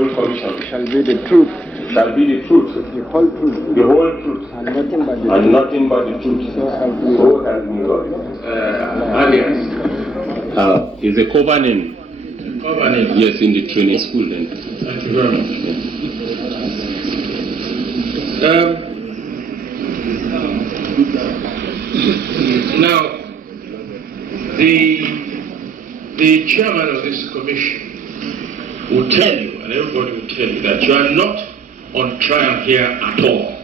Honorable Commission shall be the truth, shall be the truth, the whole truth, and nothing but the truth. nothing but the truth. So help me So help me God. Alias. Is a cover name. Cover name. Yes, in the training school then. Thank you very much. Now, the chairman of this commission will tell you, and everybody will tell you, that you are not on trial here at all.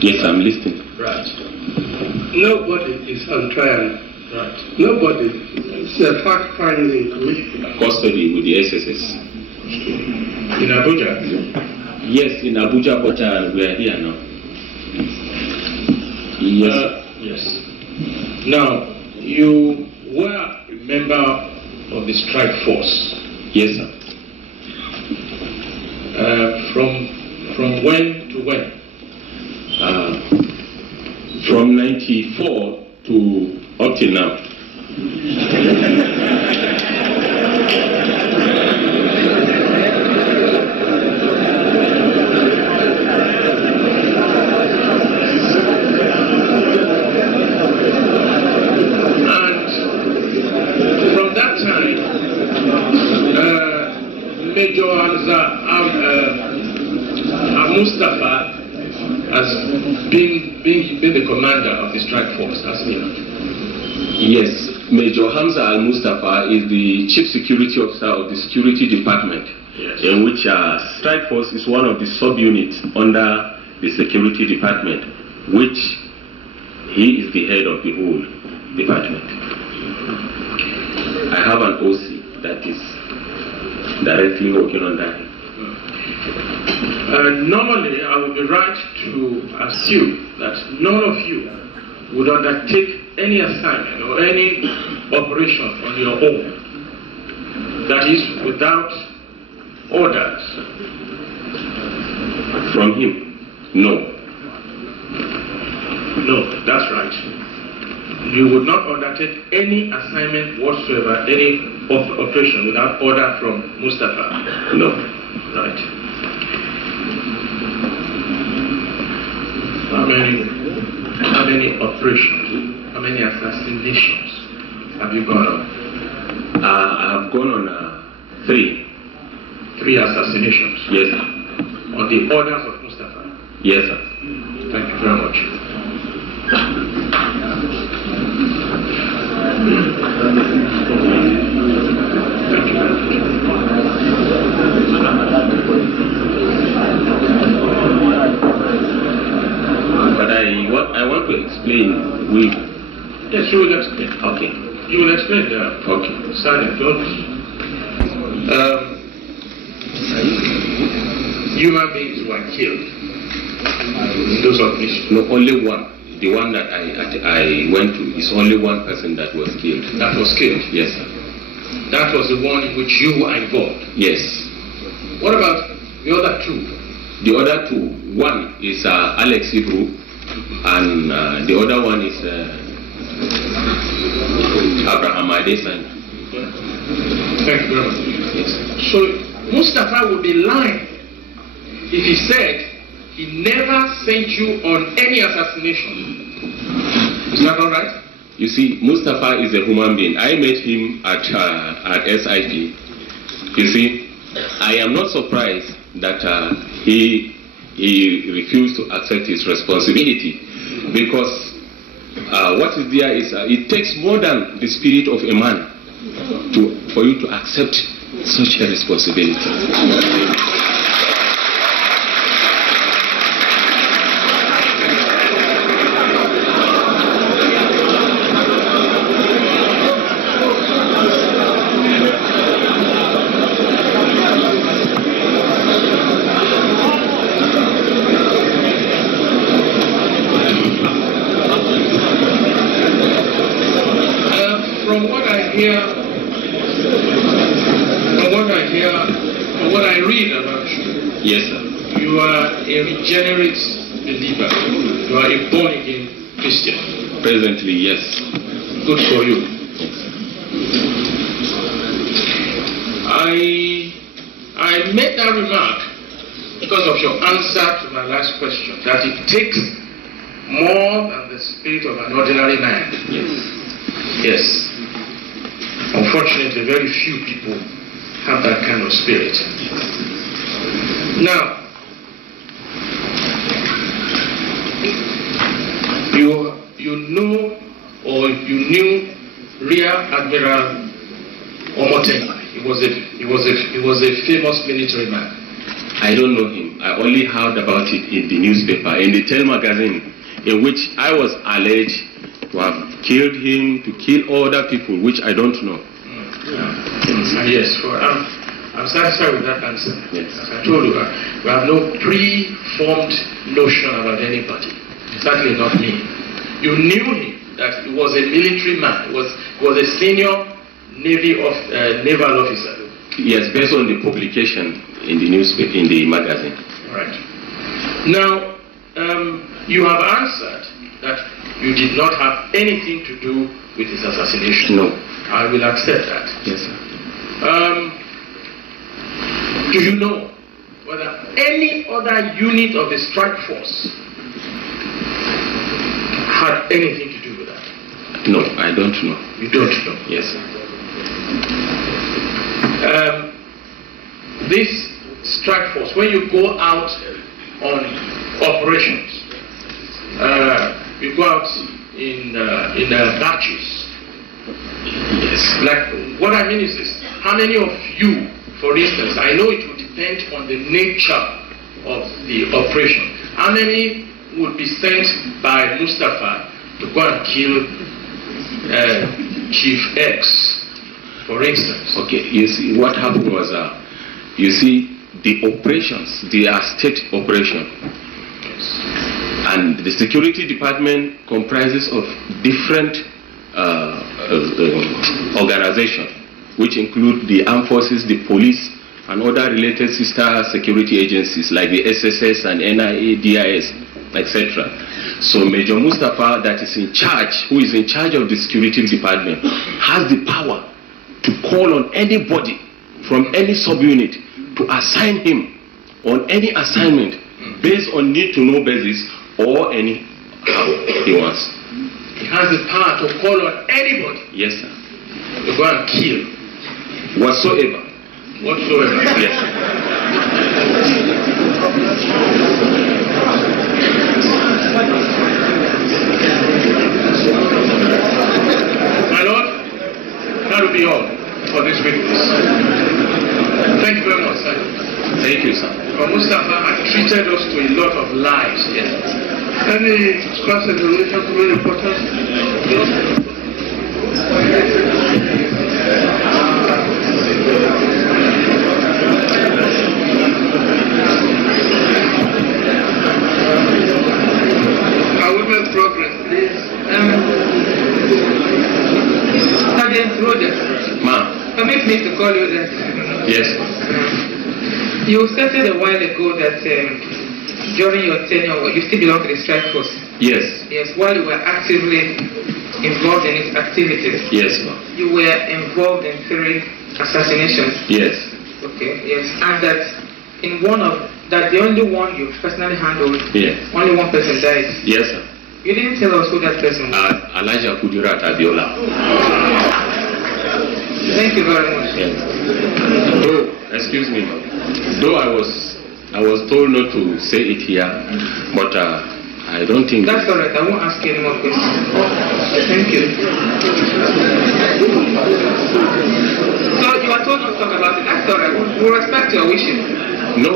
Yes, I'm listening. Right. Nobody is on trial. Right. Nobody. It's a fact-finding commission. Custody with the SSS. In Abuja? Yes, in Abuja, but we are here now. Yes. Yes. Now, you were a member of the strike force. Yes, sir. From when to when? From 94 to up till now. Major Mustafa has been the commander of the strike force, hasn't he? Yes, Major Hamza Al-Mustafa is the chief security officer of the security department, yes, in which strike force is one of the sub-units under the security department, which he is the head of the whole department. I have an OC that is directly working on that. Normally, I would be right to assume that none of you would undertake any assignment or any operation on your own, that is, without orders. From him? No. No, that's right. You would not undertake any assignment whatsoever, any operation without order from Mustafa? No. Right. How many operations, how many assassinations have you gone on? I have gone on 3. 3 assassinations? Yes, sir. On the orders of Mustafa? Yes, sir. Thank you very much. Thank you very much. But I want to explain with... Yes, you will explain. Okay. You will explain, Okay. Silent, don't. Human beings were killed in those operations. No, only one. The one that I went to is only one person that was killed. That was killed? Yes, sir. That was the one in which you were involved? Yes. What about the other 2? The other 2, one is Alex Hebrew, and the other one is Abraham Adesanya. Thank you very much. Yes. So Mustafa would be lying if he said he never sent you on any assassination. Is that all right? You see, Mustafa is a human being. I met him at SIG. You see, I am not surprised that he refused to accept his responsibility, because what is there is it takes more than the spirit of a man for you to accept such a responsibility. From what I read about you, yes, sir. You are a regenerate believer. You are a born-again Christian. Presently, yes. Good for you. I made that remark because of your answer to my last question, that it takes more than the spirit of an ordinary man. Yes. Yes. Unfortunately, very few people have that kind of spirit. Now, you know, or you knew Rear Admiral Omotenga. He was a famous military man. I don't know him. I only heard about it in the newspaper, in the Tell magazine, in which I was alleged to have killed him, to kill other people, which I don't know. Yes, well, I'm satisfied with that answer. Yes. As I told you, we have no pre-formed notion about anybody. Certainly not me. You knew him, that he was a military man. He was a senior naval officer. Yes, based on the publication in the newspaper, in the magazine. Right. Now, you have answered that you did not have anything to do with his assassination. No. I will accept that. Yes, sir. Do you know whether any other unit of the strike force had anything to do with that? No, I don't know. You don't know? Yes, sir. This strike force, when you go out on operations, you go out in batches. Yes. Like, what I mean is this: how many of you, for instance, I know it will depend on the nature of the operation. How many would be sent by Mustafa to go and kill Chief X, for instance? Okay, you see, what happened was, you see, the operations, they are state operation. Yes. And the security department comprises of different organizations, which include the armed forces, the police, and other related sister security agencies like the SSS and NIA, DIS, etc. So Major Mustafa, that is in charge, who is in charge of the security department, has the power to call on anybody from any subunit to assign him on any assignment based on need-to-know basis or any how he wants. He has the power to call on anybody. Yes, sir. To go and kill. Whatsoever. Whatsoever. Yes. My Lord, that will be all for this witness. Thank you very much, sir. Thank you, sir. For Mustafa had treated us to a lot of lies here. Any cross-examination to very important? I will make progress, please. Sergeant Rogers, Ma'am. permit me to call you that. Yes. You stated a while ago that during your tenure, you still belong to the strike force. Yes. Yes, while you were actively involved in its activities. Yes, ma'am. You were involved in 3 assassinations. Yes. Okay, yes. And that in one of that, the only one you personally handled, Yes. only one person died. Yes, sir. You didn't tell us who that person was. Kudirat, Abiola. Thank you very much. Yes. Though, excuse me, ma'am. Though I was told not to say it here, but I don't think That's all right. I won't ask you any more questions. Thank you. So you are told not to talk about it. That's all right. We'll respect your wishes. No,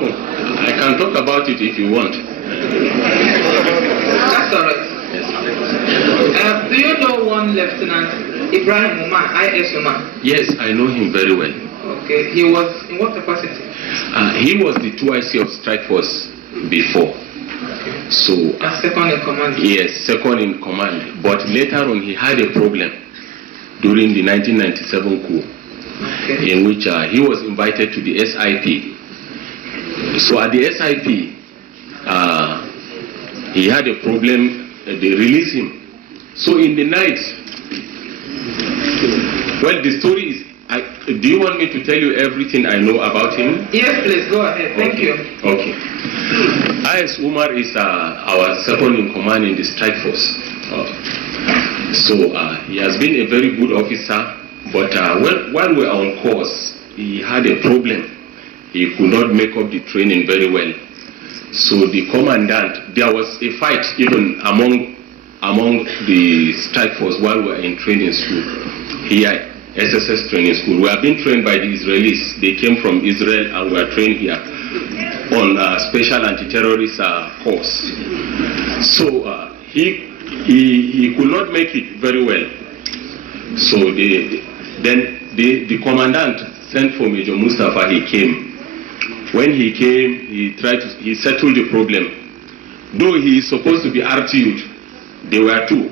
I can talk about it if you want. That's all right. Yes. Do you know one Lieutenant Ibrahim Oman, IS Oman? Yes, I know him very well. Okay. He was in what capacity? He was the 2IC of Strike Force before. Okay. So As second in command? yes, second in command. But later on he had a problem during the 1997 coup, Okay. in which he was invited to the SIP. So at the SIP, he had a problem, they released him. So in the night, well, the story is, do you want me to tell you everything I know about him? Yes, please, go ahead. Thank you. Okay. IS Umar is our second in command in the strike force. So he has been a very good officer, but while we are on course, he had a problem. He could not make up the training very well. So the commandant, there was a fight even among the strike force while we were in training school here. SSS training school. We have been trained by the Israelis. They came from Israel and we are trained here on special anti-terrorist course. So he could not make it very well. So the commandant sent for Major Mustafa. He came. When he came, he settled the problem. Though he is supposed to be RTU'd, there were two.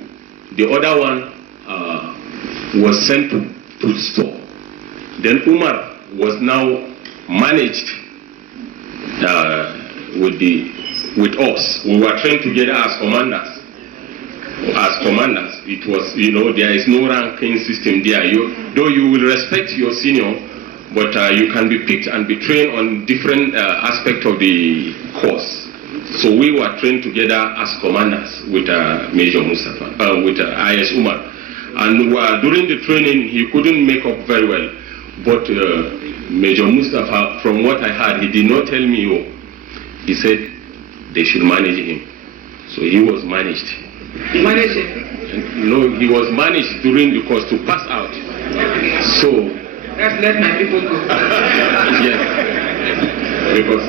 The other one was sent to the store. Then Umar was now managed with us. We were trained together as commanders. It was, there is no ranking system there. Though you will respect your senior, but you can be picked and be trained on different aspects of the course. So we were trained together as commanders with Major Mustafa, with IS Umar. And during the training, he couldn't make up very well. But Major Mustafa, from what I heard, he did not tell me. He said they should manage him. So he was managed. Manage him? No, he was managed during the course to pass out. So that's let my people go. Yes, because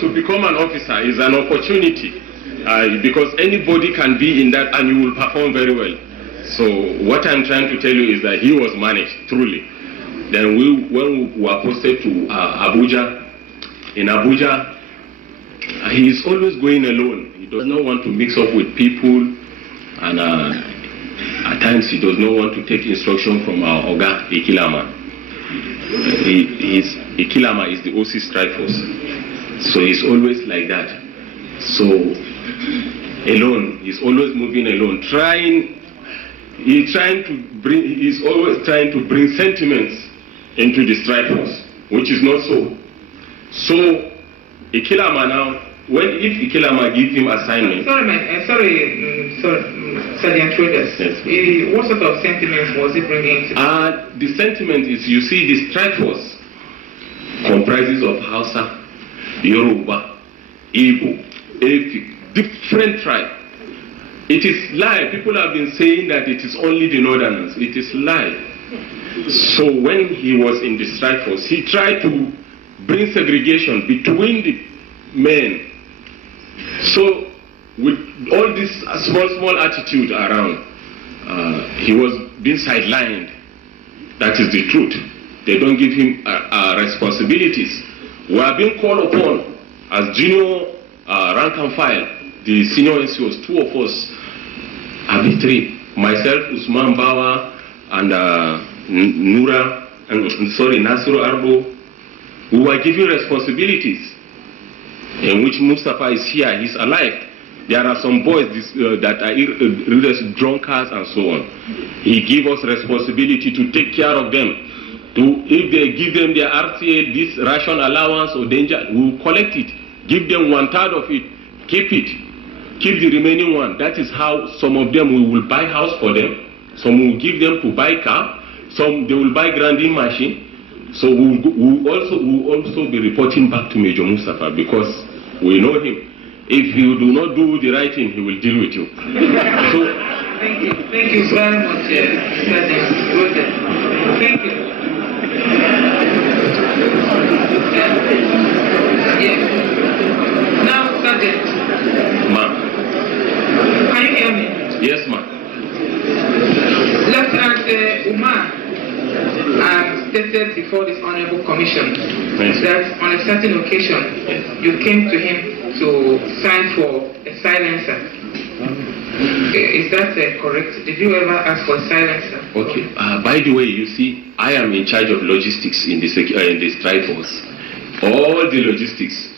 to become an officer is an opportunity. Because anybody can be in that and you will perform very well. So what I'm trying to tell you is that he was managed, truly. Then when we were posted to Abuja, in Abuja, he is always going alone. He does not want to mix up with people, and at times he does not want to take instruction from our Oga Ikilama. Ikilama is the OC strike force. So he's always like that. So alone, he's always moving alone, he's always trying to bring sentiments into the strike force, which is not so. So Ikilama now, if Ikilama gives him assignment. Sorry, Sergeant Traders. Yes. What sort of sentiments was he bringing? The sentiment is, you see, the strike force comprises of Hausa, Yoruba, Igbo, Efik, different tribes. It is lie. People have been saying that it is only the northerners. It is lie. So when he was in the strike force, he tried to bring segregation between the men. So with all this small attitude around, he was being sidelined. That is the truth. They don't give him responsibilities. We are being called upon as junior rank and file. The senior NCOs, two of us, three. Myself, Usman Bawa, and Nasiru Arbo. We were given responsibilities, in which Mustafa is here, he's alive. There are some boys that are drunkards and so on. He gave us responsibility to take care of them. If they give them their RTA, this ration allowance or danger, we will collect it. Give them 1/3 of it, keep it. Keep the remaining one. That is how some of them we will buy house for them. Some will give them to buy car. Some they will buy grinding machine. So we will also be reporting back to Major Mustafa because we know him. If you do not do the right thing, he will deal with you. So thank you very much, Sergeant. Thank you. Yes. Now, Sergeant. Ma'am. Can you hear me? Yes, ma'am. Lieutenant Umar stated before this honorable commission that on a certain occasion you came to him to sign for a silencer. Is that correct? Did you ever ask for a silencer? Okay. By the way, you see, I am in charge of logistics in the strike force. All the logistics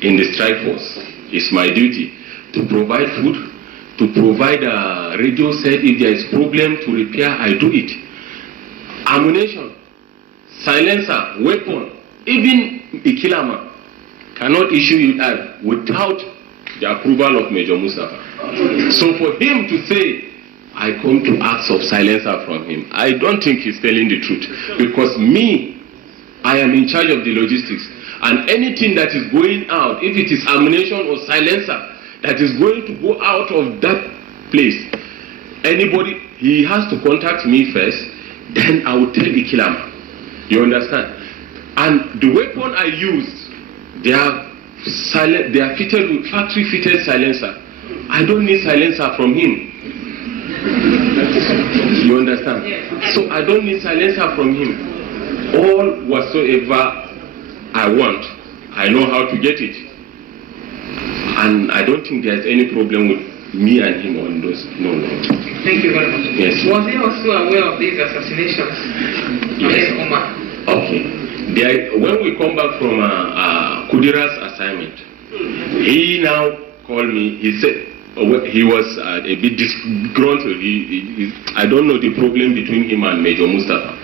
in the strike force is my duty to provide food, to provide a radio set. If there is problem to repair, I do it. ammunition, silencer, weapon, even a killerman cannot issue it without the approval of Major Mustafa. So for him to say, I come to ask of silencer from him, I don't think he's telling the truth. Because me, I am in charge of the logistics. And anything that is going out, if it is ammunition or silencer, that is going to go out of that place, anybody, he has to contact me first, then I will tell the killer man. You understand? And the weapon I use, they are fitted with factory-fitted silencer. I don't need silencer from him. You understand? So I don't need silencer from him. All whatsoever I want, I know how to get it. And I don't think there's any problem with me and him on those. No. Thank you very much. Yes. Was he also aware of these assassinations? Yes. Omar? Okay. When we come back from Kudirat's assignment, he now called me. He said he was a bit disgruntled. I don't know the problem between him and Major Mustafa.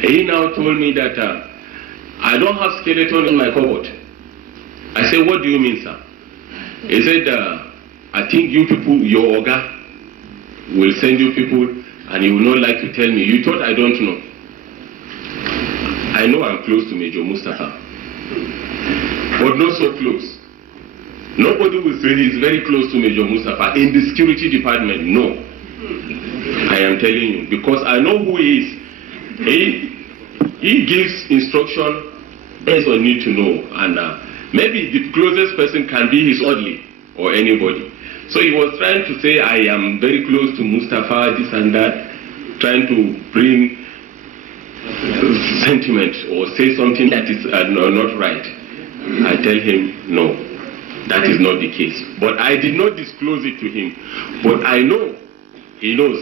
He now told me that I don't have skeleton in my cupboard. I said, what do you mean, sir? He said, I think you people, your Oga, will send you people and he will not like to tell me. You thought I don't know. I know I'm close to Major Mustafa, but not so close. Nobody will say he's very close to Major Mustafa. In the security department, no. I am telling you, because I know who he is. He gives instruction based on need to know, and maybe the closest person can be his orderly or anybody. So he was trying to say, I am very close to Mustafa, this and that, trying to bring sentiment or say something that is not right. I tell him, no, that is not the case. But I did not disclose it to him. But I know, he knows,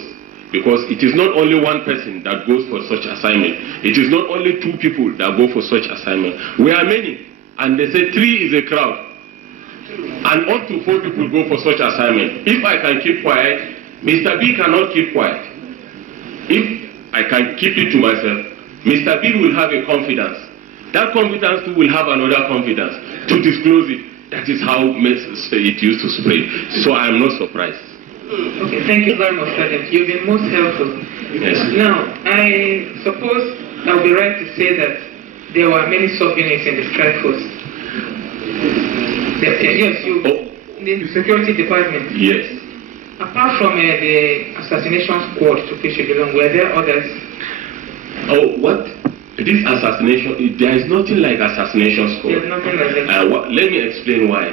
because it is not only one person that goes for such assignment. It is not only two people that go for such assignment. We are many, and they say 3 is a crowd. And up to 4 people go for such assignment. If I can keep quiet, Mr. B cannot keep quiet. If I can keep it to myself, Mr. B will have a confidence. That confidence too will have another confidence to disclose it. That is how it used to spread. So I am not surprised. Okay, thank you very much, Sergeant. You've been most helpful. Yes. Now, I suppose I would be right to say that there were many sub-units in the strike force. Yes, in the security department. Yes. Apart from the assassination squad to which you belong, were there others? Oh, what? This assassination, there is nothing like assassination squad. There's nothing like that. Let me explain why.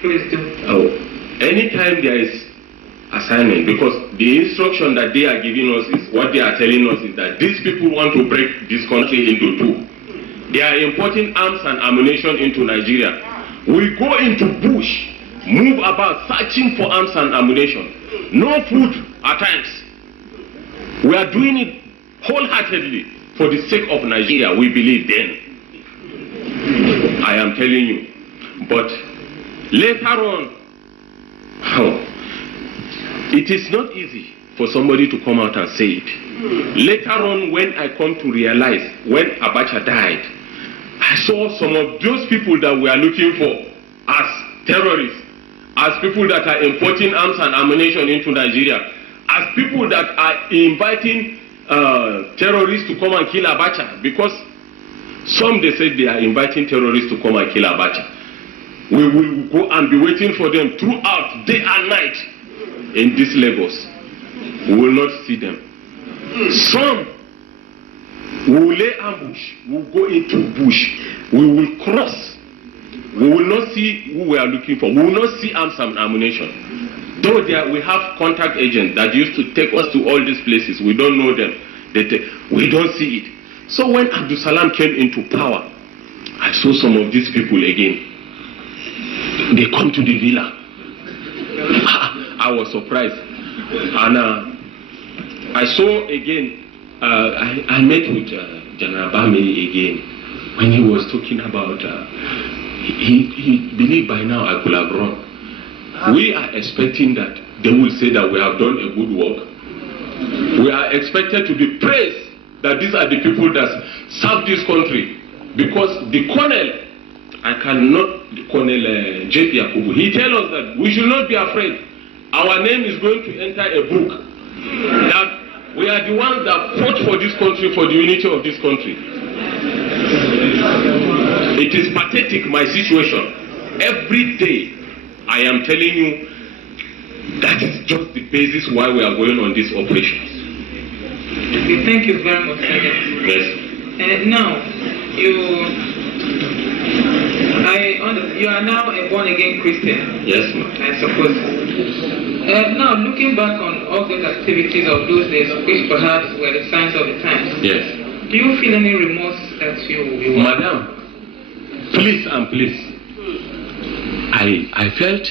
Please do. Oh, anytime there is assignment, because the instruction that they are giving us is, what they are telling us is that these people want to break this country into 2. They are importing arms and ammunition into Nigeria. We go into bush, move about searching for arms and ammunition. No food at times. We are doing it wholeheartedly for the sake of Nigeria, we believe then. I am telling you. But later on, it is not easy for somebody to come out and say it. Later on, when I come to realize, when Abacha died, I saw some of those people that we are looking for as terrorists, as people that are importing arms and ammunition into Nigeria, as people that are inviting terrorists to come and kill Abacha, because some they said they are inviting terrorists to come and kill Abacha. We will go and be waiting for them throughout day and night in this Lagos. We will not see them. Some will lay ambush, we will go into bush, we will cross. We will not see who we are looking for. We will not see arms and ammunition. Though we have contact agents that used to take us to all these places, we don't know them. We don't see it. So when Abdul Salam came into power, I saw some of these people again. They come to the villa. I was surprised. And I saw again, I met with General Bame again when he was talking about, he believed by now I could have run. We are expecting that they will say that we have done a good work. We are expected to be praised that these are the people that serve this country. Because the Colonel, Colonel J.P. Yakubu, he tells us that we should not be afraid. Our name is going to enter a book. That we are the ones that fought for this country, for the unity of this country. It is pathetic, my situation. Every day, I am telling you, that is just the basis why we are going on these operations. Okay, thank you very much, Sergeant. Yes. Now, you are now a born-again Christian. Yes, ma'am. I suppose. Now, looking back on all those activities of those days, which perhaps were the signs of the times. Yes. Do you feel any remorse that you Madam, please and please. I felt